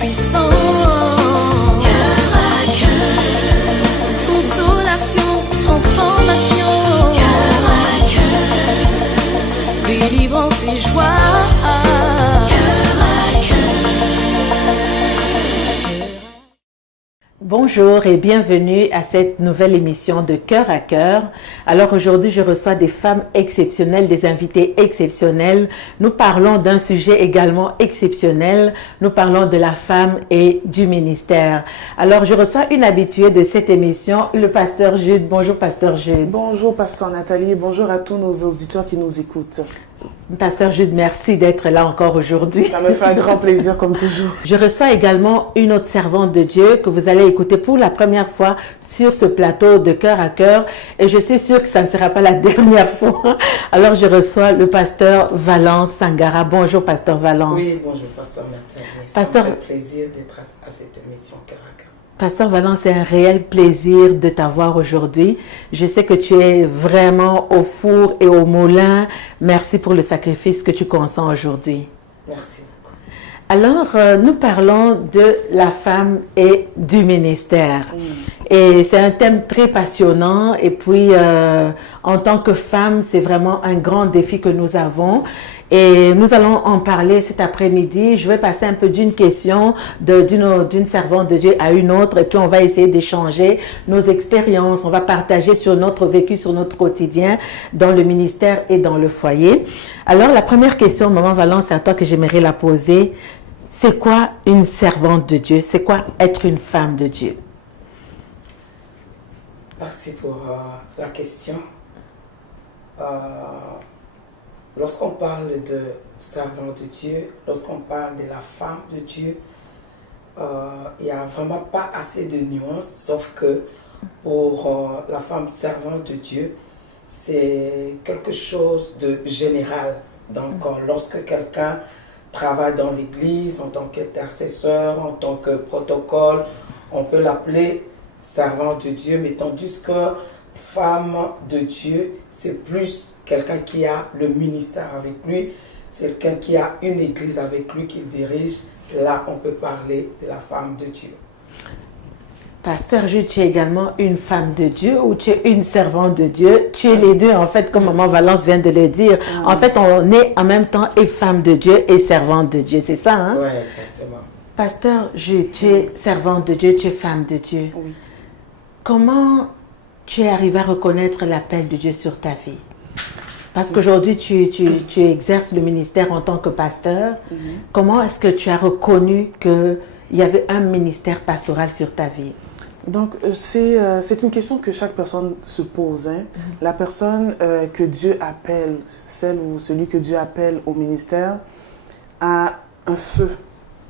puissant. Cœur à cœur, consolation, transformation. Cœur à cœur, délivrance et joie. Cœur à cœur. Bonjour et bienvenue à cette nouvelle émission de Cœur à Cœur. Alors aujourd'hui, je reçois des femmes exceptionnelles, des invités exceptionnels. Nous parlons d'un sujet également exceptionnel. Nous parlons de la femme et du ministère. Alors je reçois une habituée de cette émission, le pasteur Jude. Bonjour pasteur Jude. Bonjour pasteur Nathalie, bonjour à tous nos auditeurs qui nous écoutent. Pasteur Jude, merci d'être là encore aujourd'hui. Ça me fait un grand plaisir comme toujours. Je reçois également une autre servante de Dieu que vous allez écouter pour la première fois sur ce plateau de Cœur à Cœur et je suis sûre que ça ne sera pas la dernière fois. Alors je reçois le pasteur Valence Sangara. Bonjour pasteur Valence. Oui, bonjour pasteur Nathalie. Pasteur... Ça me fait plaisir d'être à cette émission Cœur à Cœur. Pasteur Valence, c'est un réel plaisir de t'avoir aujourd'hui. Je sais que tu es vraiment au four et au moulin. Merci pour le sacrifice que tu consens aujourd'hui. Merci beaucoup. Alors, nous parlons de la femme et du ministère. Et c'est un thème très passionnant. Et puis, en tant que femme, c'est vraiment un grand défi que nous avons. Et nous allons en parler cet après-midi. Je vais passer un peu d'une question d'une servante de Dieu à une autre. Et puis, on va essayer d'échanger nos expériences. On va partager sur notre vécu, sur notre quotidien, dans le ministère et dans le foyer. Alors, la première question, Maman Valence, c'est à toi que j'aimerais la poser. C'est quoi une servante de Dieu? C'est quoi être une femme de Dieu? Merci pour la question. Lorsqu'on parle de servant de Dieu, lorsqu'on parle de la femme de Dieu, il n'y a vraiment pas assez de nuances, sauf que pour la femme servante de Dieu, c'est quelque chose de général. Donc, lorsque quelqu'un travaille dans l'église en tant qu'intercesseur, en tant que protocole, on peut l'appeler servant de Dieu, mais tandis que femme de Dieu, c'est plus quelqu'un qui a le ministère avec lui, c'est quelqu'un qui a une église avec lui qu'il dirige. Là, on peut parler de la femme de Dieu. Pasteur Jude, tu es également une femme de Dieu ou tu es une servante de Dieu? Tu es les deux, en fait, comme Maman Valence vient de le dire. En fait, on est en même temps et femme de Dieu et servante de Dieu, c'est ça, hein? Oui, exactement. Pasteur Jude, tu es servante de Dieu, tu es femme de Dieu. Oui. Comment tu es arrivé à reconnaître l'appel de Dieu sur ta vie? Parce qu'aujourd'hui, tu exerces le ministère en tant que pasteur. Comment est-ce que tu as reconnu qu'il y avait un ministère pastoral sur ta vie? Donc, c'est une question que chaque personne se pose. Hein. La personne que Dieu appelle, celle ou celui que Dieu appelle au ministère, a un feu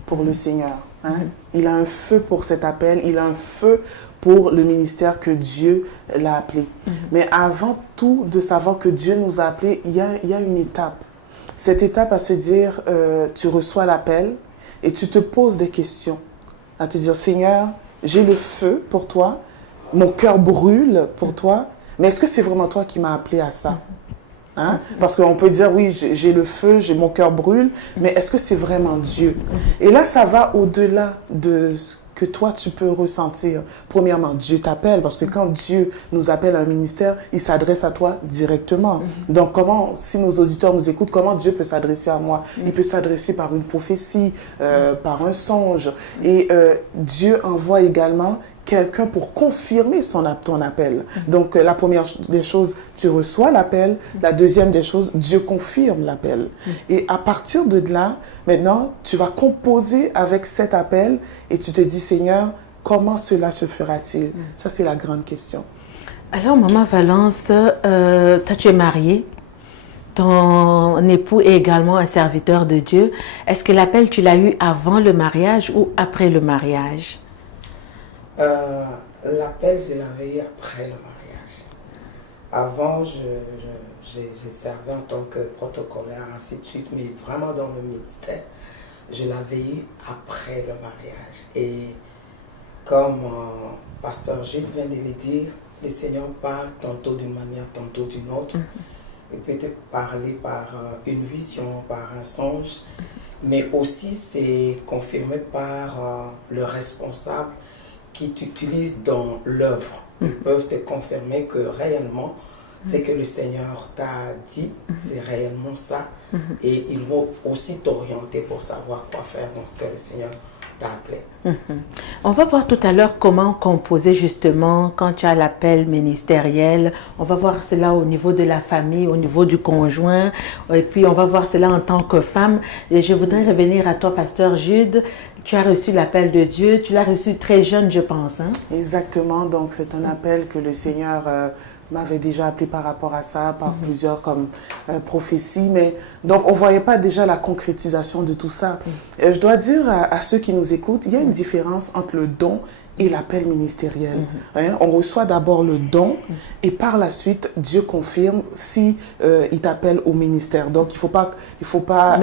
pour le Seigneur. Hein. Il a un feu pour cet appel, il a un feu pour le ministère que Dieu l'a appelé. Mais avant tout de savoir que Dieu nous a appelés, il y a une étape. Cette étape à se dire, tu reçois l'appel et tu te poses des questions. À te dire, Seigneur, j'ai le feu pour toi, mon cœur brûle pour toi, mais est-ce que c'est vraiment toi qui m'as appelé à ça? Hein? Parce qu'on peut dire, oui, j'ai le feu, mon cœur brûle, mais est-ce que c'est vraiment Dieu? Et là, ça va au-delà de ce que toi, tu peux ressentir. Premièrement, Dieu t'appelle, parce que quand Dieu nous appelle à un ministère, il s'adresse à toi directement. Donc, comment, si nos auditeurs nous écoutent, comment Dieu peut s'adresser à moi? Il peut s'adresser par une prophétie, par un songe. Et Dieu envoie également quelqu'un pour confirmer ton appel. Donc, la première des choses, tu reçois l'appel. La deuxième des choses, Dieu confirme l'appel. Et à partir de là, maintenant, tu vas composer avec cet appel et tu te dis, Seigneur, comment cela se fera-t-il? Ça, c'est la grande question. Alors, Maman Valence, toi, tu es mariée. Ton époux est également un serviteur de Dieu. Est-ce que l'appel, tu l'as eu avant le mariage ou après le mariage? L'appel, je l'avais eu après le mariage. Avant, je servais en tant que protocolaire, ainsi de suite, mais vraiment dans le ministère, je l'avais eu après le mariage. Et comme Pasteur Gilles vient de le dire, le Seigneur parle tantôt d'une manière, tantôt d'une autre. Il peut te parler par une vision, par un songe. mais aussi c'est confirmé par le responsable qui t'utilise dans l'œuvre. Ils peuvent te confirmer que réellement, ce que le Seigneur t'a dit, c'est réellement ça. Et ils vont aussi t'orienter pour savoir quoi faire dans ce que le Seigneur t'a appelé. On va voir tout à l'heure comment composer justement quand tu as l'appel ministériel. On va voir cela au niveau de la famille, au niveau du conjoint. Et puis on va voir cela en tant que femme. Et je voudrais revenir à toi, pasteur Jude. Tu as reçu l'appel de Dieu. Tu l'as reçu très jeune, je pense. Hein? Exactement. Donc c'est un appel que le Seigneur m'avait déjà appelé par rapport à ça, par plusieurs comme prophéties. Mais donc on ne voyait pas déjà la concrétisation de tout ça. Je dois dire à ceux qui nous écoutent, il y a une différence entre le don et l'appel ministériel. Hein? On reçoit d'abord le don et par la suite, Dieu confirme si il t'appelle au ministère. Donc, il faut pas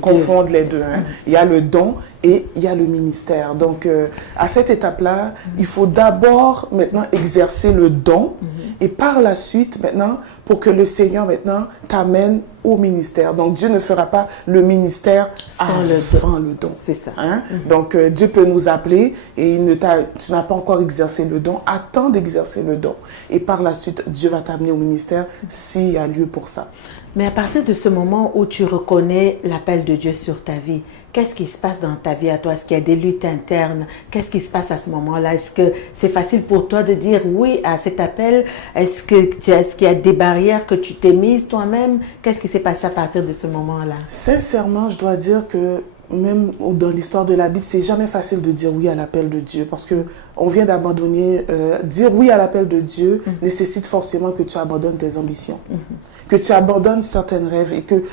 confondre les deux. Hein? Il y a le don et il y a le ministère. Donc, à cette étape-là, il faut d'abord maintenant exercer le don et par la suite, maintenant, pour que le Seigneur maintenant t'amène au ministère. Donc Dieu ne fera pas le ministère sans le don. C'est ça. Hein? Donc Dieu peut nous appeler et tu n'as pas encore exercé le don. Attends d'exercer le don. Et par la suite, Dieu va t'amener au ministère s'il y a lieu pour ça. Mais à partir de ce moment où tu reconnais l'appel de Dieu sur ta vie, qu'est-ce qui se passe dans ta vie à toi? Est-ce qu'il y a des luttes internes? Qu'est-ce qui se passe à ce moment-là? Est-ce que c'est facile pour toi de dire oui à cet appel? Est-ce qu'il y a des barrières que tu t'es mises toi-même? Qu'est-ce qui s'est passé à partir de ce moment-là? Sincèrement, je dois dire que même dans l'histoire de la Bible, c'est jamais facile de dire oui à l'appel de Dieu parce que on vient d'abandonner. Dire oui à l'appel de Dieu nécessite forcément que tu abandonnes tes ambitions, que tu abandonnes certains rêves et que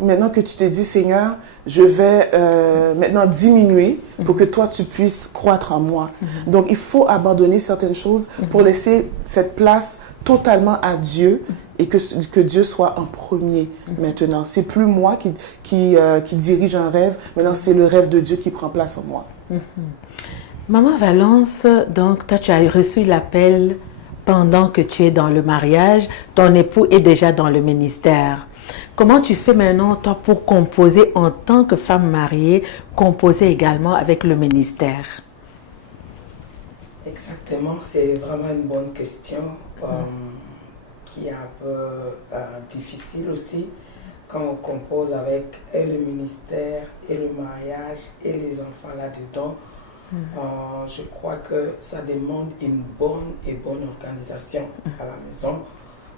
maintenant que tu te dis Seigneur, je vais maintenant diminuer pour que toi tu puisses croître en moi. Donc il faut abandonner certaines choses pour laisser cette place totalement à Dieu. Et que Dieu soit en premier maintenant. C'est plus moi qui dirige un rêve. Maintenant, c'est le rêve de Dieu qui prend place en moi. Maman Valence, donc toi, tu as reçu l'appel pendant que tu es dans le mariage. Ton époux est déjà dans le ministère. Comment tu fais maintenant, toi, pour composer en tant que femme mariée, composer également avec le ministère? Exactement, c'est vraiment une bonne question. Qui est un peu difficile aussi quand on compose avec et le ministère et le mariage et les enfants là-dedans. Je crois que ça demande une bonne organisation à la maison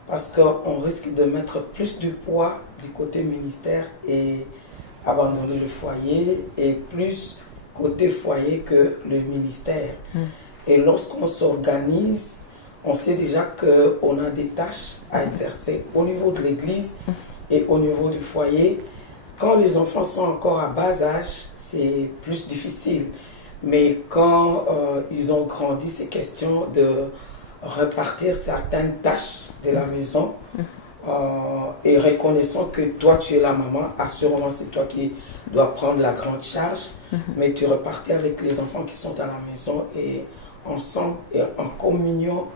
parce qu'on risque de mettre plus de poids du côté ministère et abandonner le foyer et plus côté foyer que le ministère. Et lorsqu'on s'organise, on sait déjà qu'on a des tâches à exercer au niveau de l'église et au niveau du foyer. Quand les enfants sont encore à bas âge, c'est plus difficile. Mais quand ils ont grandi, c'est question de repartir certaines tâches de la maison et reconnaissant que toi, tu es la maman, assurément c'est toi qui dois prendre la grande charge, mais tu repartis avec les enfants qui sont à la maison et ensemble et en communion,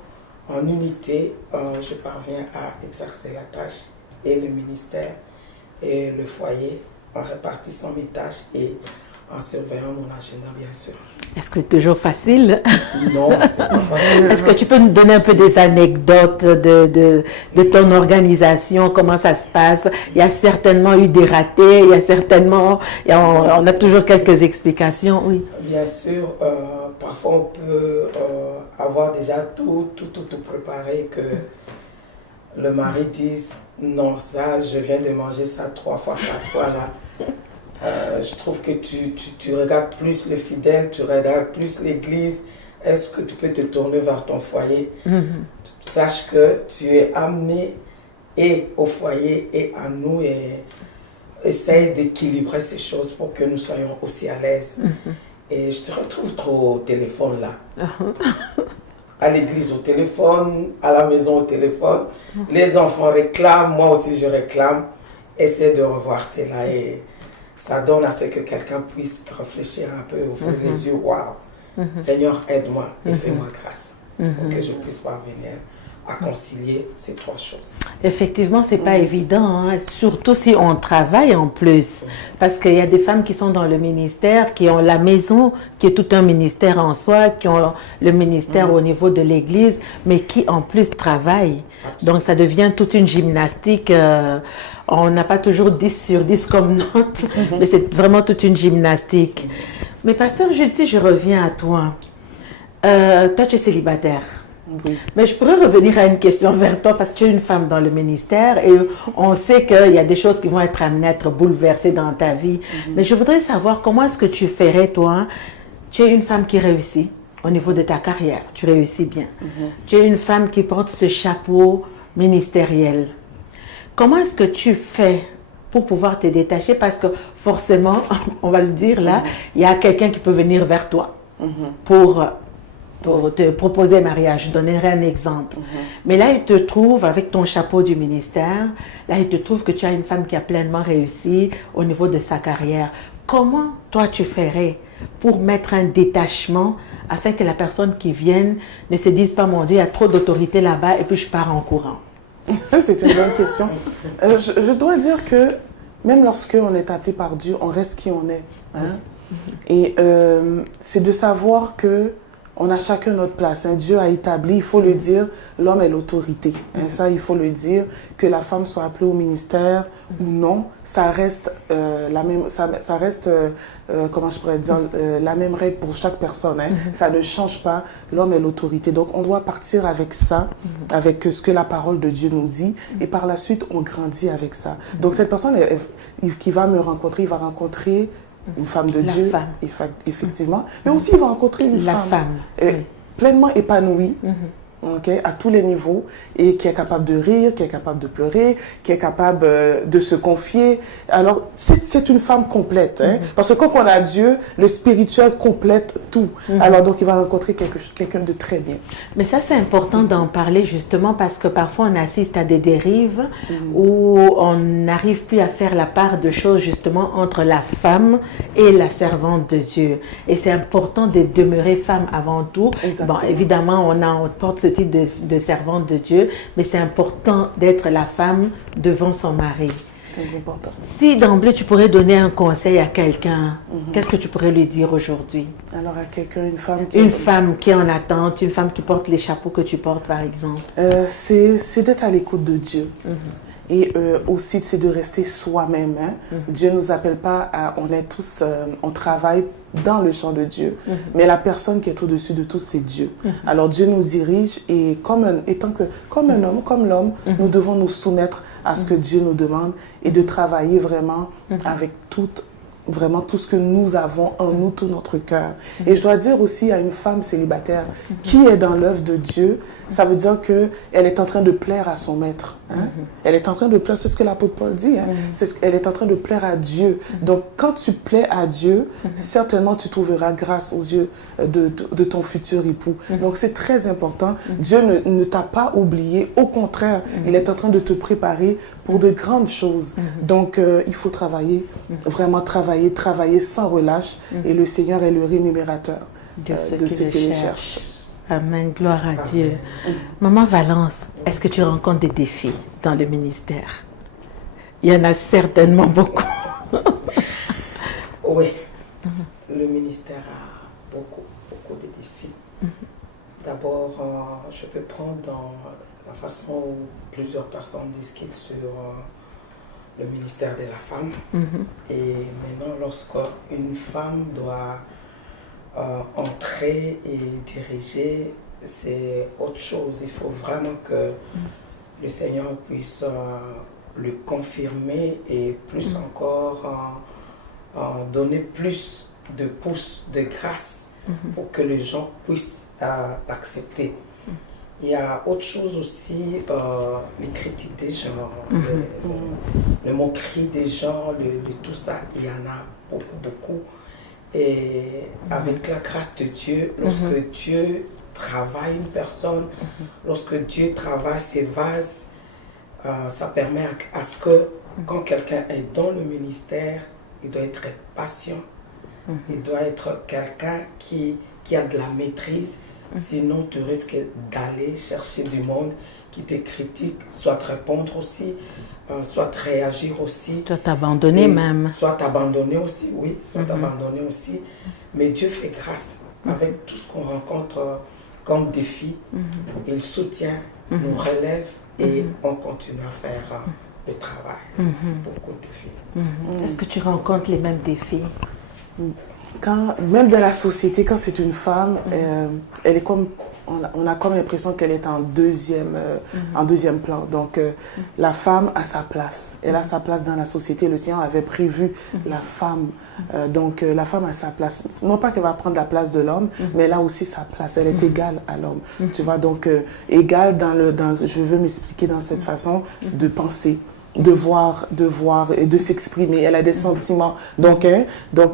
en unité, je parviens à exercer la tâche et le ministère et le foyer en répartissant mes tâches et en surveillant mon agenda, bien sûr. Est-ce que c'est toujours facile? Non, c'est pas facile. Est-ce que tu peux nous donner un peu des anecdotes de ton organisation, comment ça se passe? Il y a certainement eu des ratés, il y a certainement, on a toujours quelques explications, oui. Bien sûr, parfois on peut avoir déjà tout préparé, que le mari dise non, ça, je viens de manger ça 3 fois, 4 fois là. Je trouve que tu regardes plus les fidèles, tu regardes plus l'église. Est-ce que tu peux te tourner vers ton foyer? Sache que tu es amené et au foyer et à nous et essaye d'équilibrer ces choses pour que nous soyons aussi à l'aise. Et je te retrouve trop au téléphone là. À l'église au téléphone, à la maison au téléphone. Les enfants réclament, moi aussi je réclame. Essaie de revoir cela et ça donne à ce que quelqu'un puisse réfléchir un peu, ouvrir les yeux. Waouh, Seigneur, aide-moi et fais-moi grâce pour que je puisse parvenir à concilier ces trois choses. Effectivement, c'est pas évident, hein, surtout si on travaille en plus. Parce qu'il y a des femmes qui sont dans le ministère, qui ont la maison, qui est tout un ministère en soi, qui ont le ministère au niveau de l'église, mais qui en plus travaillent. Donc ça devient toute une gymnastique. On n'a pas toujours 10 sur 10 comme note, mais c'est vraiment toute une gymnastique. Mais pasteur Jules, si je reviens à toi, toi tu es célibataire. Oui. Mais je pourrais revenir à une question vers toi parce que tu es une femme dans le ministère et on sait qu'il y a des choses qui vont être amenées à être bouleversées dans ta vie. Mais je voudrais savoir comment est-ce que tu ferais, toi. Tu es une femme qui réussit au niveau de ta carrière. Tu réussis bien. Tu es une femme qui porte ce chapeau ministériel. Comment est-ce que tu fais pour pouvoir te détacher? Parce que forcément, on va le dire là, il y a quelqu'un qui peut venir vers toi pour te proposer mariage. Je donnerai un exemple. Mais là, il te trouve avec ton chapeau du ministère. Là, il te trouve que tu as une femme qui a pleinement réussi au niveau de sa carrière. Comment, toi, tu ferais pour mettre un détachement afin que la personne qui vienne ne se dise pas, mon Dieu, il y a trop d'autorité là-bas et puis je pars en courant? C'est une bonne question. Je dois dire que même lorsqu'on est appelé par Dieu, on reste qui on est. Hein? Et c'est de savoir que on a chacun notre place. Hein. Dieu a établi, il faut le dire, l'homme est l'autorité. Hein. Ça, il faut le dire, que la femme soit appelée au ministère ou non, ça reste la même, ça reste, comment je pourrais dire, la même règle pour chaque personne. Hein. Ça ne change pas. L'homme est l'autorité. Donc, on doit partir avec ça, avec ce que la parole de Dieu nous dit, et par la suite, on grandit avec ça. Donc, cette personne qui va me rencontrer, il va rencontrer une femme de Dieu, effectivement, mais aussi il va rencontrer une femme pleinement épanouie, à tous les niveaux, et qui est capable de rire, qui est capable de pleurer, qui est capable de se confier. Alors, c'est une femme complète, hein, parce que quand on a Dieu, le spirituel complète tout. Alors, donc, il va rencontrer quelqu'un de très bien. Mais ça, c'est important d'en parler justement parce que parfois, on assiste à des dérives où on n'arrive plus à faire la part de choses justement entre la femme et la servante de Dieu. Et c'est important de demeurer femme avant tout. Bon, évidemment, on porte ce type de servante de Dieu, mais c'est important d'être la femme devant son mari. C'est très important. Si d'emblée tu pourrais donner un conseil à quelqu'un, qu'est-ce que tu pourrais lui dire aujourd'hui? Alors à quelqu'un, une femme qui est en attente, une femme qui porte les chapeaux que tu portes par exemple. C'est d'être à l'écoute de Dieu. Et aussi, c'est de rester soi-même. Hein. Dieu ne nous appelle pas à... On est tous... on travaille dans le champ de Dieu. Mais la personne qui est au-dessus de tous, c'est Dieu. Alors, Dieu nous dirige et comme un homme, comme l'homme, nous devons nous soumettre à ce que Dieu nous demande et de travailler vraiment avec vraiment tout ce que nous avons en nous, tout notre cœur. Et je dois dire aussi à une femme célibataire qui est dans l'œuvre de Dieu, ça veut dire qu'elle est en train de plaire à son maître. Hein? Elle est en train de plaire, c'est ce que l'apôtre Paul dit, hein? Elle est en train de plaire à Dieu. Donc quand tu plais à Dieu, certainement tu trouveras grâce aux yeux de ton futur époux. Donc c'est très important. Dieu ne t'a pas oublié, au contraire, il est en train de te préparer pour de grandes choses. Donc il faut travailler, vraiment travailler sans relâche et le Seigneur est le rémunérateur de ceux qui le cherchent. Amen, gloire à Dieu. Maman Valence, est-ce que tu rencontres des défis dans le ministère? Il y en a certainement beaucoup. Oui, le ministère a beaucoup de défis. D'abord, je peux prendre dans la façon où plusieurs personnes discutent sur le ministère de la femme. Et maintenant, lorsqu'une femme doit entrer et diriger, c'est autre chose. Il faut vraiment que le Seigneur puisse le confirmer et plus encore donner plus de pouces de grâce pour que les gens puissent l'accepter. Il y a autre chose aussi, les critiques des gens, le moquerie des gens, tout ça, il y en a beaucoup. Et avec la grâce de Dieu, lorsque Dieu travaille une personne, lorsque Dieu travaille ses vases, ça permet à ce que quand quelqu'un est dans le ministère, il doit être patient, il doit être quelqu'un qui a de la maîtrise Sinon, tu risques d'aller chercher du monde qui te critique, soit te répondre aussi, soit te réagir aussi. Soit t'abandonner même. Soit t'abandonner aussi, oui, soit t'abandonner aussi. Mais Dieu fait grâce avec tout ce qu'on rencontre comme défi. Il soutient, nous relève et on continue à faire le travail. Beaucoup de défis. Est-ce que tu rencontres les mêmes défis? Même dans la société, quand c'est une femme, elle est comme, on a comme l'impression qu'elle est en deuxième plan. Donc, la femme a sa place. Elle a sa place dans la société. Le Seigneur avait prévu la femme. Donc, la femme a sa place. Non pas qu'elle va prendre la place de l'homme, mais elle a aussi sa place. Elle est égale à l'homme. Tu vois, donc, égale je veux m'expliquer dans cette façon de penser. De voir et de s'exprimer. Elle a des sentiments. Donc,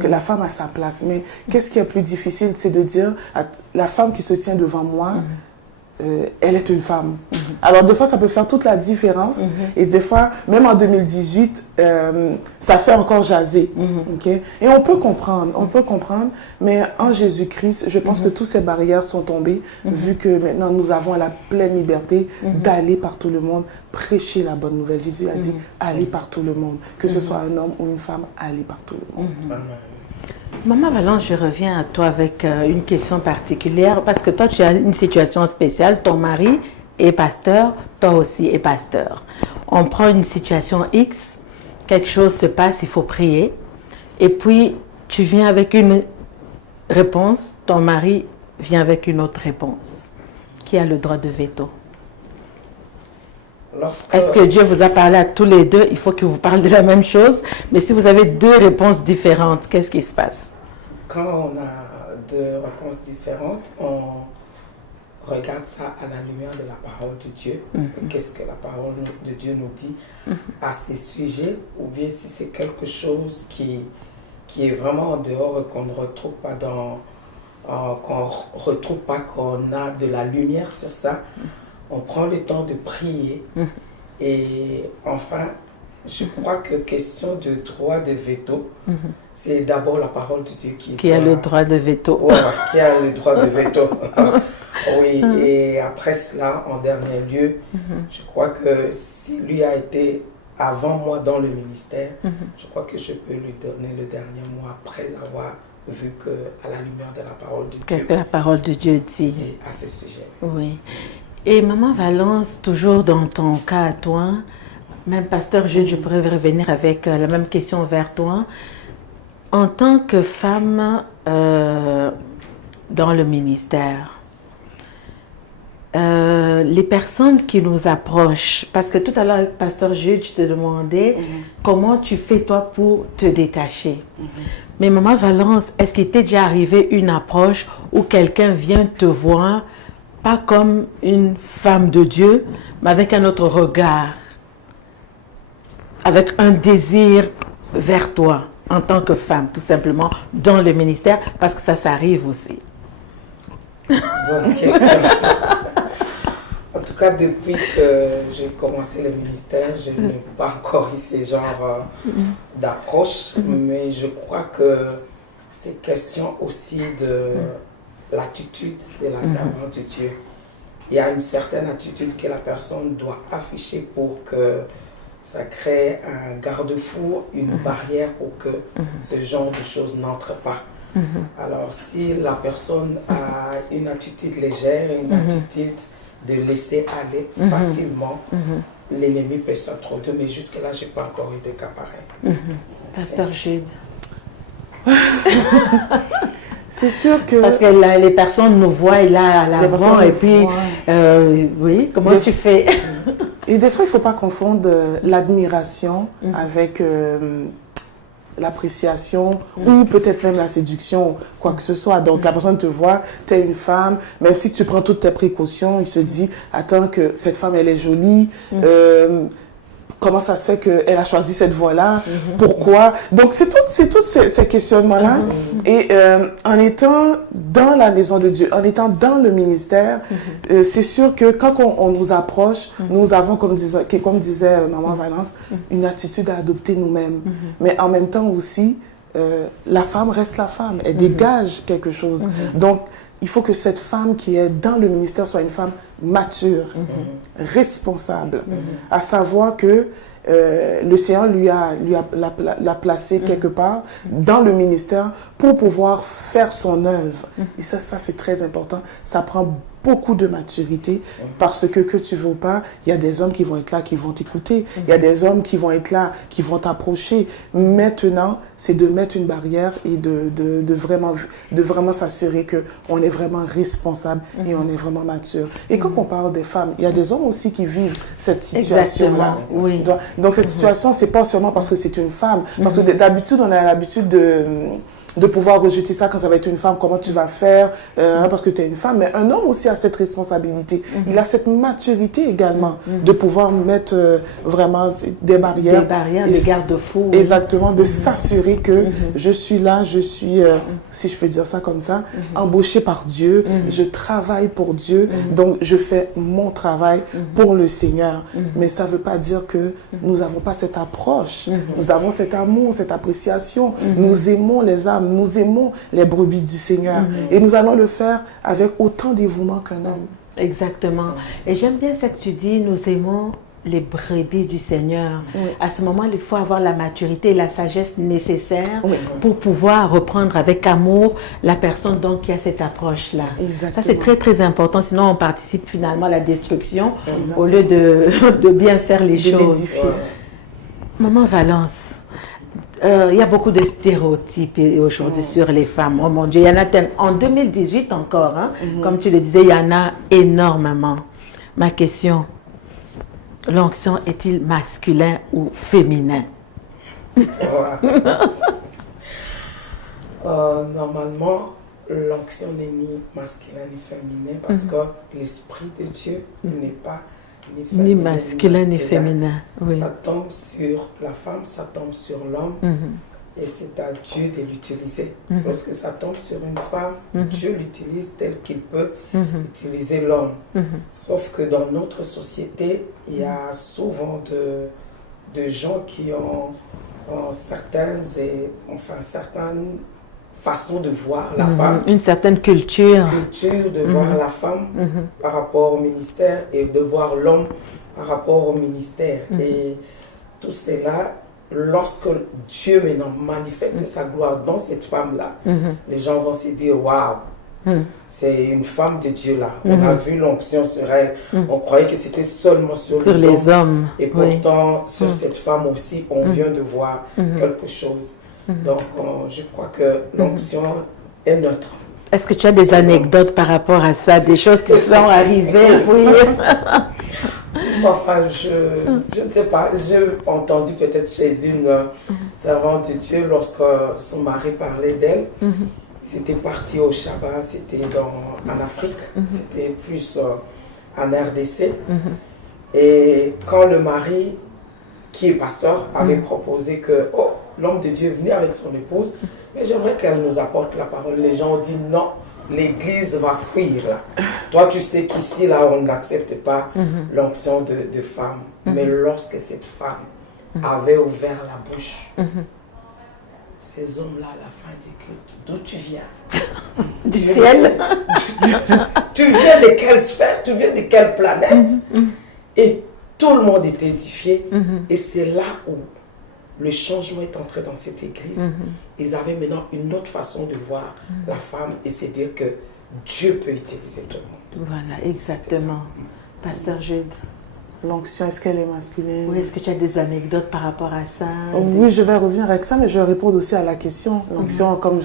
la femme a sa place. Mais qu'est-ce qui est plus difficile, c'est de dire, la femme qui se tient devant moi, elle est une femme. Alors, des fois, ça peut faire toute la différence. Et des fois, même en 2018, ça fait encore jaser. Okay? Et on peut comprendre, mais en Jésus-Christ, je pense que toutes ces barrières sont tombées, vu que maintenant, nous avons la pleine liberté d'aller par tout le monde, prêcher la bonne nouvelle. Jésus a dit, allez par tout le monde. Que ce soit un homme ou une femme, allez par tout le monde. Maman Valence, je reviens à toi avec une question particulière parce que toi, tu as une situation spéciale. Ton mari est pasteur, toi aussi es pasteur. On prend une situation X, quelque chose se passe, il faut prier. Et puis, tu viens avec une réponse, ton mari vient avec une autre réponse. Qui a le droit de veto? Est-ce que Dieu vous a parlé à tous les deux? Il faut qu'il vous parle de la même chose. Mais si vous avez deux réponses différentes, qu'est-ce qui se passe? Quand on a deux réponses différentes, on regarde ça à la lumière de la parole de Dieu. Qu'est-ce que la parole de Dieu nous dit à ces sujets? Ou bien si c'est quelque chose qui est vraiment en dehors et qu'on ne retrouve pas qu'on a de la lumière sur ça, on prend le temps de prier. Et enfin, je crois que question de droit de veto, c'est d'abord la parole de Dieu qui a le droit de veto. Voilà, qui a le droit de veto. Oui, et après cela, en dernier lieu, je crois que si lui a été avant moi dans le ministère, je crois que je peux lui donner le dernier mot après avoir vu qu'à la lumière de la parole de Dieu. Qu'est-ce que la parole de Dieu dit à ce sujet? Oui. Et Maman Valence, toujours dans ton cas à toi, même Pasteur Jude, je pourrais revenir avec la même question vers toi. En tant que femme dans le ministère, les personnes qui nous approchent, parce que tout à l'heure, Pasteur Jude, je te demandais comment tu fais toi pour te détacher. Mais Maman Valence, est-ce qu'il t'est déjà arrivé une approche où quelqu'un vient te voir pas comme une femme de Dieu, mais avec un autre regard, avec un désir vers toi, en tant que femme, tout simplement, dans le ministère, parce que ça arrive aussi. Bonne question. En tout cas, depuis que j'ai commencé le ministère, je n'ai pas encore eu ce genre d'approche, mais je crois que c'est question aussi de l'attitude de la servante de Dieu. Il y a une certaine attitude que la personne doit afficher pour que ça crée un garde-fou, une barrière pour que ce genre de choses n'entre pas. Alors si la personne a une attitude légère, une attitude de laisser aller facilement, l'ennemi peut s'introduire, mais jusque-là, je n'ai pas encore eu de cas pareils. Pasteur Jude. C'est sûr que... Parce que les personnes nous voient là à l'avant et puis, oui, comment tu fais? Et des fois, il ne faut pas confondre l'admiration avec l'appréciation ou peut-être même la séduction, quoi que ce soit. Donc, la personne te voit, tu es une femme, même si tu prends toutes tes précautions, il se dit, attends, que cette femme, elle est jolie, comment ça se fait qu'elle a choisi cette voie-là, pourquoi? Donc, c'est tous ces questionnements-là. Et en étant dans la maison de Dieu, en étant dans le ministère, c'est sûr que quand on nous approche, nous avons, comme disait Maman Valence, une attitude à adopter nous-mêmes. Mais en même temps aussi, la femme reste la femme. Elle dégage quelque chose. Donc, il faut que cette femme qui est dans le ministère soit une femme mature, responsable, à savoir que le Seigneur l'a placé quelque part dans le ministère pour pouvoir faire son œuvre. Et ça c'est très important. Ça prend beaucoup de maturité parce que tu veux ou pas, il y a des hommes qui vont être là, qui vont t'écouter. Il y a des hommes qui vont être là, qui vont t'approcher. Maintenant, c'est de mettre une barrière et de vraiment s'assurer qu'on est vraiment responsable et on est vraiment mature. Et quand on parle des femmes, il y a des hommes aussi qui vivent cette situation-là. Oui. Donc cette situation, c'est pas seulement parce que c'est une femme. Parce que d'habitude, on a l'habitude de pouvoir rejeter ça quand ça va être une femme, comment tu vas faire, parce que tu es une femme. Mais un homme aussi a cette responsabilité. Il a cette maturité également de pouvoir mettre vraiment des barrières. Des barrières, des garde-fous. Exactement, de s'assurer que je suis là, je suis, si je peux dire ça comme ça, embauchée par Dieu, je travaille pour Dieu, donc je fais mon travail pour le Seigneur. Mais ça ne veut pas dire que nous n'avons pas cette approche. Nous avons cet amour, cette appréciation. Nous aimons les âmes. Nous aimons les brebis du Seigneur et nous allons le faire avec autant dévouement qu'un homme. Exactement. Et j'aime bien ce que tu dis, nous aimons les brebis du Seigneur. Oui. À ce moment, il faut avoir la maturité et la sagesse nécessaires pour pouvoir reprendre avec amour la personne donc qui a cette approche-là. Ça, c'est très, très important. Sinon, on participe finalement à la destruction au lieu de bien faire les choses. Maman Valence, il y a beaucoup de stéréotypes aujourd'hui sur les femmes. Oh mon Dieu, il y en a tellement. En 2018 encore, hein, comme tu le disais, il y en a énormément. Ma question, l'onction est-il masculin ou féminin? Normalement, l'onction n'est ni masculin ni féminin parce que l'Esprit de Dieu n'est pas ni masculin ni féminin. Oui. Ça tombe sur la femme, ça tombe sur l'homme et c'est à Dieu de l'utiliser. Lorsque ça tombe sur une femme, Dieu l'utilise tel qu'il peut utiliser l'homme. Sauf que dans notre société, il y a souvent de gens qui ont certaines façon de voir la femme. Une certaine culture. De voir la femme par rapport au ministère et de voir l'homme par rapport au ministère. Et tout cela, lorsque Dieu maintenant manifeste sa gloire dans cette femme-là, les gens vont se dire, waouh, c'est une femme de Dieu là. On a vu l'onction sur elle. On croyait que c'était seulement sur les hommes. Et pourtant, sur cette femme aussi, on vient de voir quelque chose. Donc, je crois que l'onction est neutre. Est-ce que tu as des anecdotes par rapport à ça, des choses qui sont arrivées? Enfin, je ne sais pas. J'ai entendu peut-être chez une servante de Dieu, lorsque son mari parlait d'elle, c'était parti au Shabbat, c'était en Afrique, c'était plus en RDC. Et quand le mari, qui est pasteur, avait proposé que l'homme de Dieu venait avec son épouse, mais j'aimerais qu'elle nous apporte la parole. Les gens ont dit non, l'église va fuir là. Toi, tu sais qu'ici, là, on n'accepte pas l'onction de femme. Mais lorsque cette femme avait ouvert la bouche, ces hommes-là, à la fin du culte, d'où tu viens? Du ciel. Tu viens de quelle sphère? Tu viens de quelle planète? Et tout le monde était édifié. Et c'est là où le changement est entré dans cette église. Ils avaient maintenant une autre façon de voir la femme et c'est dire que Dieu peut utiliser tout le monde. Voilà, exactement. Pasteur Jude. L'onction, est-ce qu'elle est masculine? Oui, est-ce que tu as des anecdotes par rapport à ça? Oui, je vais revenir avec ça, mais je vais répondre aussi à la question. L'onction, comme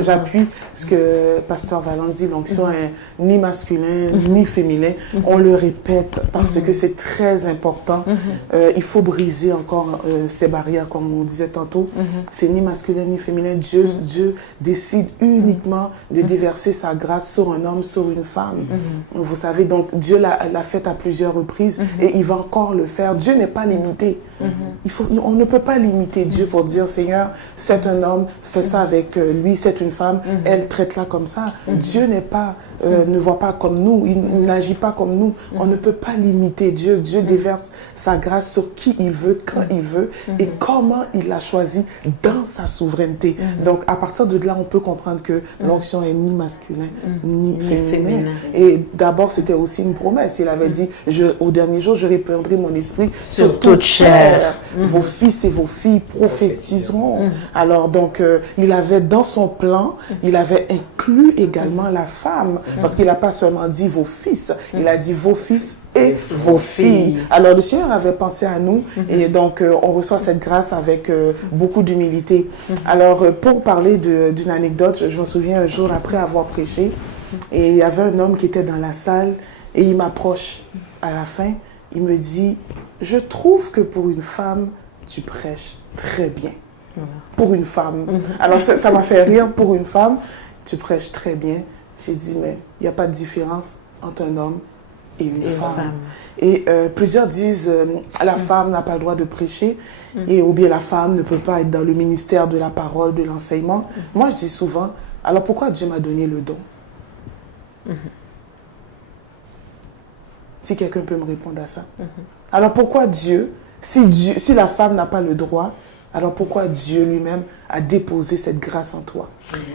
j'appuie ce que Pasteur Valence dit, l'onction est ni masculin, ni féminin. On le répète parce que c'est très important. Il faut briser encore ces barrières, comme on disait tantôt. C'est ni masculin, ni féminin. Dieu décide uniquement de déverser sa grâce sur un homme, sur une femme. Vous savez, donc Dieu l'a fait à plusieurs reprises. et il va encore le faire. Dieu n'est pas limité. On ne peut pas limiter Dieu pour dire, Seigneur, c'est un homme, fais ça avec lui, c'est une femme, elle traite-la comme ça. Dieu n'est pas, ne voit pas comme nous, il n'agit pas comme nous. On ne peut pas limiter Dieu. Dieu déverse sa grâce sur qui il veut, quand il veut, et comment il l'a choisi dans sa souveraineté. Donc, à partir de là, on peut comprendre que l'onction est ni masculin, ni féminin. Et d'abord, c'était aussi une promesse. Il avait dit, au dernier jour, je répandrai mon esprit sur toute chair. Vos fils et vos filles prophétiseront. Alors, donc, il avait dans son plan, il avait inclus également la femme. Parce qu'il n'a pas seulement dit vos fils, il a dit vos fils et vos filles. Alors, le Seigneur avait pensé à nous et donc, on reçoit cette grâce avec beaucoup d'humilité. Alors, pour parler d'une anecdote, je me souviens un jour après avoir prêché, et il y avait un homme qui était dans la salle et il m'approche à la fin, il me dit, je trouve que pour une femme, tu prêches très bien. Pour une femme. Alors, ça m'a fait rire, pour une femme, tu prêches très bien. J'ai dit, mais il n'y a pas de différence entre un homme et une femme. Et plusieurs disent, la femme n'a pas le droit de prêcher, ou bien la femme ne peut pas être dans le ministère de la parole, de l'enseignement. Moi, je dis souvent, alors pourquoi Dieu m'a donné le don? Si quelqu'un peut me répondre à ça. Alors pourquoi Dieu, si la femme n'a pas le droit, alors pourquoi Dieu lui-même a déposé cette grâce en toi?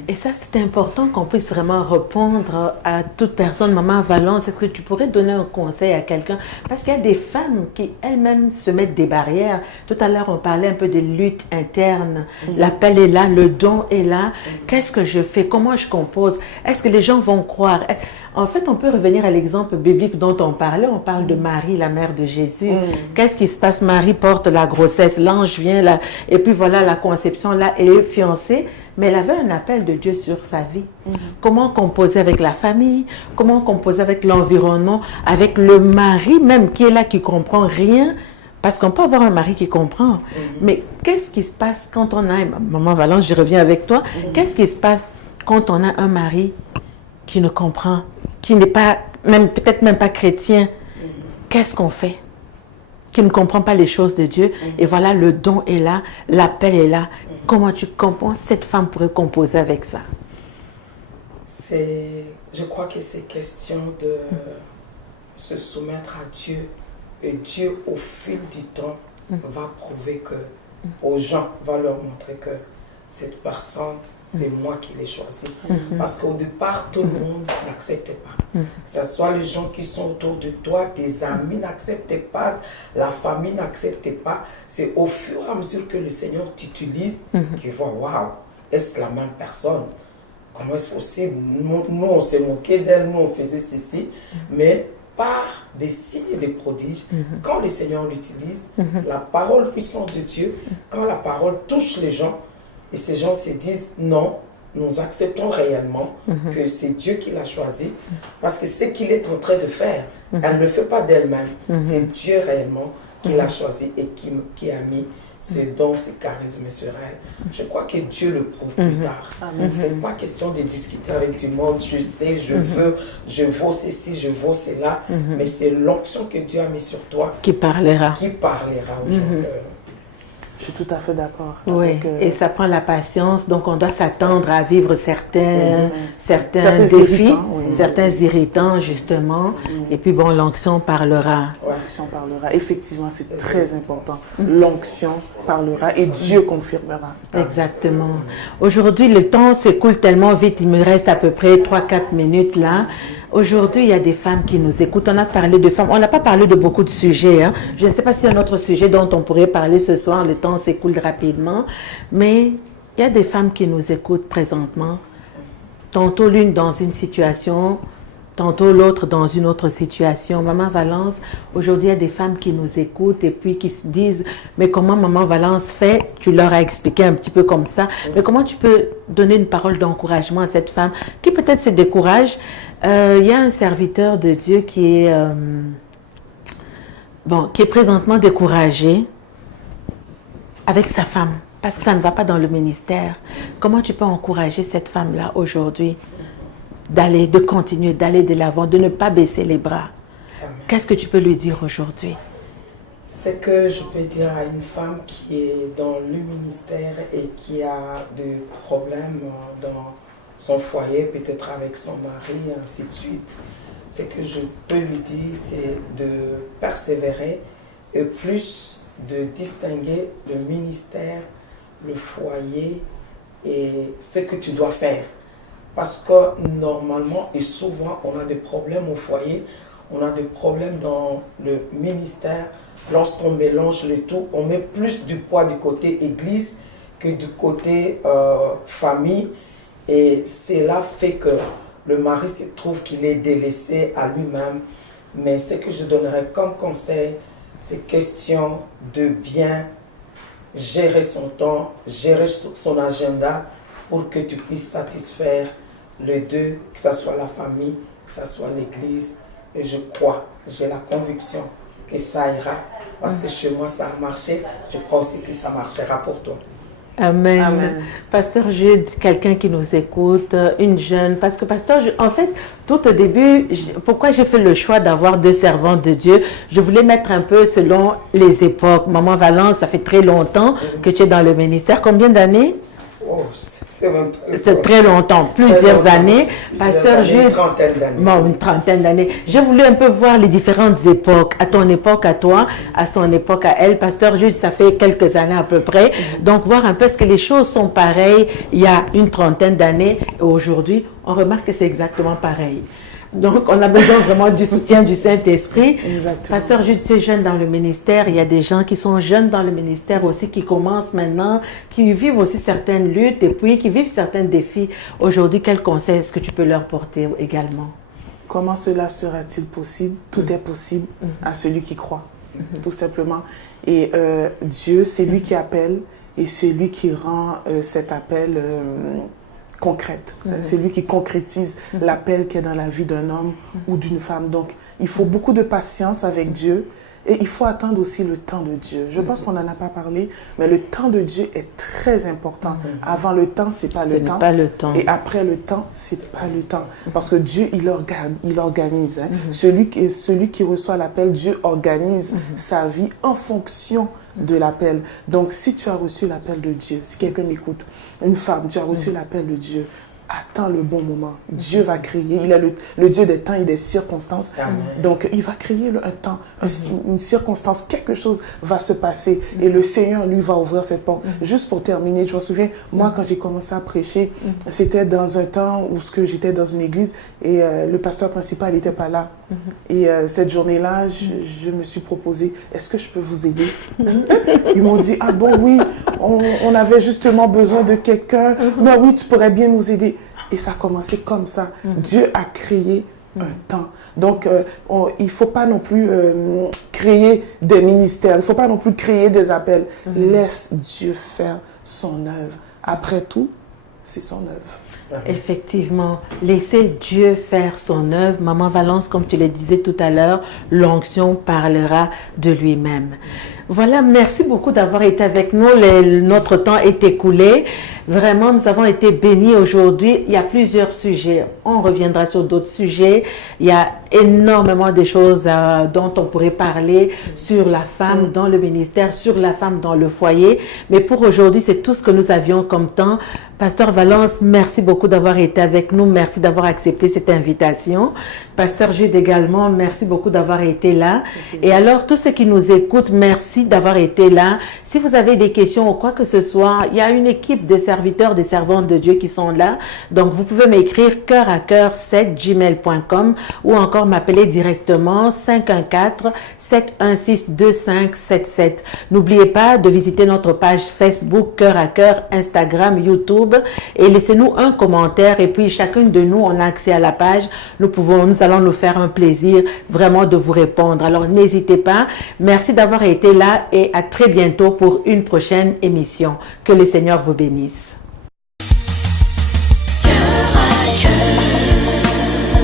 Et ça, c'est important qu'on puisse vraiment répondre à toute personne. Maman Valence, est-ce que tu pourrais donner un conseil à quelqu'un? Parce qu'il y a des femmes qui elles-mêmes se mettent des barrières. Tout à l'heure, on parlait un peu des luttes internes. L'appel est là, le don est là. Qu'est-ce que je fais? Comment je compose? Est-ce que les gens vont croire? En fait, on peut revenir à l'exemple biblique dont on parlait. On parle de Marie, la mère de Jésus. Qu'est-ce qui se passe? Marie porte la grossesse. L'ange vient là. Et puis voilà, la conception là, elle est fiancée. Mais elle avait un appel de Dieu sur sa vie. Comment composer avec la famille? Comment composer avec l'environnement? Avec le mari même qui est là, qui comprend rien? Parce qu'on peut avoir un mari qui comprend. Mais qu'est-ce qui se passe quand on a... Maman Valence, je reviens avec toi. Qu'est-ce qui se passe quand on a un mari qui ne comprend, qui n'est pas, peut-être même pas chrétien? Qu'est-ce qu'on fait? Qui ne comprend pas les choses de Dieu. Et voilà, le don est là, l'appel est là. Comment tu comprends? Cette femme pourrait composer avec ça. Je crois que c'est question de se soumettre à Dieu. Et Dieu, au fil du temps, va prouver que, aux gens, va leur montrer que cette personne, c'est moi qui l'ai choisie. Parce qu'au départ, tout le monde n'acceptait pas. Que ce soit les gens qui sont autour de toi, tes amis n'acceptaient pas, la famille n'acceptait pas. C'est au fur et à mesure que le Seigneur t'utilise qu'il voit, waouh, est-ce la même personne? Comment est-ce possible? Nous, on s'est moqué d'elle, nous, on faisait ceci. Mais par des signes et des prodiges, quand le Seigneur l'utilise, la parole puissante de Dieu, quand la parole touche les gens, et ces gens se disent, non, nous acceptons réellement que c'est Dieu qui l'a choisi, parce que ce qu'il est en train de faire, elle ne le fait pas d'elle-même. C'est Dieu réellement qui l'a choisi et qui a mis ce don, ce charisme sur elle. Je crois que Dieu le prouve plus tard. Ce n'est pas question de discuter avec du monde, je sais, je veux, je vaux ceci, je vaux cela, mais c'est l'onction que Dieu a mis sur toi qui parlera aux gens. Je suis tout à fait d'accord. Oui, et ça prend la patience, donc on doit s'attendre à vivre certains défis, irritants, certains irritants justement, et puis bon, l'onction parlera. L'onction parlera, effectivement, c'est très important. L'onction parlera et Dieu confirmera. Exactement. Aujourd'hui, le temps s'écoule tellement vite, il me reste à peu près 3-4 minutes là. Aujourd'hui, il y a des femmes qui nous écoutent. On a parlé de femmes. On n'a pas parlé de beaucoup de sujets. Je ne sais pas s'il y a un autre sujet dont on pourrait parler ce soir. Le temps s'écoule rapidement. Mais il y a des femmes qui nous écoutent présentement. Tantôt l'une dans une situation, tantôt l'autre dans une autre situation. Maman Valence, aujourd'hui, il y a des femmes qui nous écoutent et puis qui se disent, mais comment Maman Valence fait? Tu leur as expliqué un petit peu comme ça. Mais comment tu peux donner une parole d'encouragement à cette femme qui peut-être se décourage? Il y a un serviteur de Dieu qui est présentement découragé avec sa femme parce que ça ne va pas dans le ministère. Comment tu peux encourager cette femme-là aujourd'hui de continuer, d'aller de l'avant, de ne pas baisser les bras? Amen. Qu'est-ce que tu peux lui dire aujourd'hui? C'est que je peux dire à une femme qui est dans le ministère et qui a des problèmes dans son foyer, peut-être avec son mari, et ainsi de suite. Ce que je peux lui dire, c'est de persévérer et plus de distinguer le ministère, le foyer et ce que tu dois faire. Parce que normalement et souvent, on a des problèmes au foyer, on a des problèmes dans le ministère. Lorsqu'on mélange le tout, on met plus du poids du côté église que du côté famille. Et cela fait que le mari se trouve qu'il est délaissé à lui-même. Mais ce que je donnerais comme conseil, c'est question de bien gérer son temps, gérer son agenda pour que tu puisses satisfaire les deux, que ce soit la famille, que ce soit l'église. Et je crois, j'ai la conviction que ça ira. Parce que chez moi, ça a marché. Je crois aussi que ça marchera pour toi. Amen. Amen. Pasteur Jude, quelqu'un qui nous écoute, une jeune, parce que Pasteur Jude, en fait, tout au début, pourquoi j'ai fait le choix d'avoir 2 servantes de Dieu? Je voulais mettre un peu selon les époques. Maman Valence, ça fait très longtemps que tu es dans le ministère. Combien d'années? Oh, C'est très longtemps, plusieurs années. Pasteur Jude, une trentaine d'années. Bon, une trentaine d'années. J'ai voulu un peu voir les différentes époques. À ton époque, à toi, à son époque, à elle. Pasteur Jude, ça fait quelques années à peu près. Donc, voir un peu est-ce que les choses sont pareilles il y a une trentaine d'années. Et aujourd'hui, on remarque que c'est exactement pareil. Donc, on a besoin vraiment du soutien du Saint-Esprit. Exactement. Pasteur Jude, tu es jeune dans le ministère. Il y a des gens qui sont jeunes dans le ministère aussi, qui commencent maintenant, qui vivent aussi certaines luttes et puis qui vivent certains défis. Aujourd'hui, quel conseil est-ce que tu peux leur porter également? Comment cela sera-t-il possible? Tout est possible à celui qui croit, tout simplement. Et Dieu, c'est lui qui appelle et c'est lui qui rend cet appel concrète. C'est lui qui concrétise l'appel qui est dans la vie d'un homme ou d'une femme. Donc, il faut beaucoup de patience avec Dieu et il faut attendre aussi le temps de Dieu. Je pense qu'on n'en a pas parlé, mais le temps de Dieu est très important. Avant le temps, c'est pas le temps. pas le temps. Et après le temps, c'est pas le temps. Parce que Dieu, il organise. Hein. Celui qui reçoit l'appel, Dieu organise sa vie en fonction de l'appel. Donc, si tu as reçu l'appel de Dieu, si quelqu'un m'écoute, une femme, tu as reçu l'appel de Dieu, attends le bon moment. Dieu va créer. Il est le Dieu des temps et des circonstances. Amen. Donc, il va créer un temps, une circonstance, quelque chose va se passer. Et le Seigneur, lui, va ouvrir cette porte. Juste pour terminer, je me souviens, moi, quand j'ai commencé à prêcher, c'était dans un temps où j'étais dans une église et le pasteur principal n'était pas là. Et cette journée-là, je me suis proposé, est-ce que je peux vous aider? Ils m'ont dit, ah bon, oui, on avait justement besoin de quelqu'un. Mais oui, tu pourrais bien nous aider. Et ça a commencé comme ça. Dieu a créé un temps. Donc, il ne faut pas non plus créer des ministères. Il ne faut pas non plus créer des appels. Laisse Dieu faire son œuvre. Après tout, c'est son œuvre. Effectivement, laissez Dieu faire son œuvre. Maman Valence, comme tu le disais tout à l'heure, l'onction parlera de lui-même. Voilà, merci beaucoup d'avoir été avec nous. Notre temps est écoulé. Vraiment, nous avons été bénis aujourd'hui. Il y a plusieurs sujets. On reviendra sur d'autres sujets. Il y a énormément de choses dont on pourrait parler sur la femme dans le ministère, sur la femme dans le foyer. Mais pour aujourd'hui, c'est tout ce que nous avions comme temps. Pasteur Valence, merci beaucoup d'avoir été avec nous. Merci d'avoir accepté cette invitation. Pasteur Jude également, merci beaucoup d'avoir été là. Et alors, tous ceux qui nous écoutent, merci d'avoir été là. Si vous avez des questions ou quoi que ce soit, il y a une équipe de serviteurs, des servantes de Dieu qui sont là. Donc, vous pouvez m'écrire coeur-à-coeur7@gmail.com ou encore m'appeler directement 514-716-2577. N'oubliez pas de visiter notre page Facebook Cœur à Cœur, Instagram, YouTube et laissez-nous un commentaire et puis chacune de nous, on a accès à la page. Nous allons nous faire un plaisir vraiment de vous répondre. Alors, n'hésitez pas. Merci d'avoir été là et à très bientôt pour une prochaine émission. Que le Seigneur vous bénisse.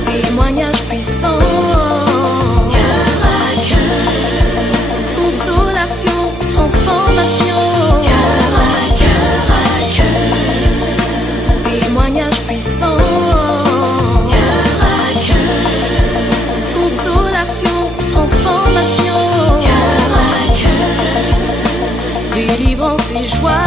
Témoignage puissant, cœur à cœur, consolation, transformation, cœur à cœur, témoignage puissant, cœur à cœur, consolation, joie.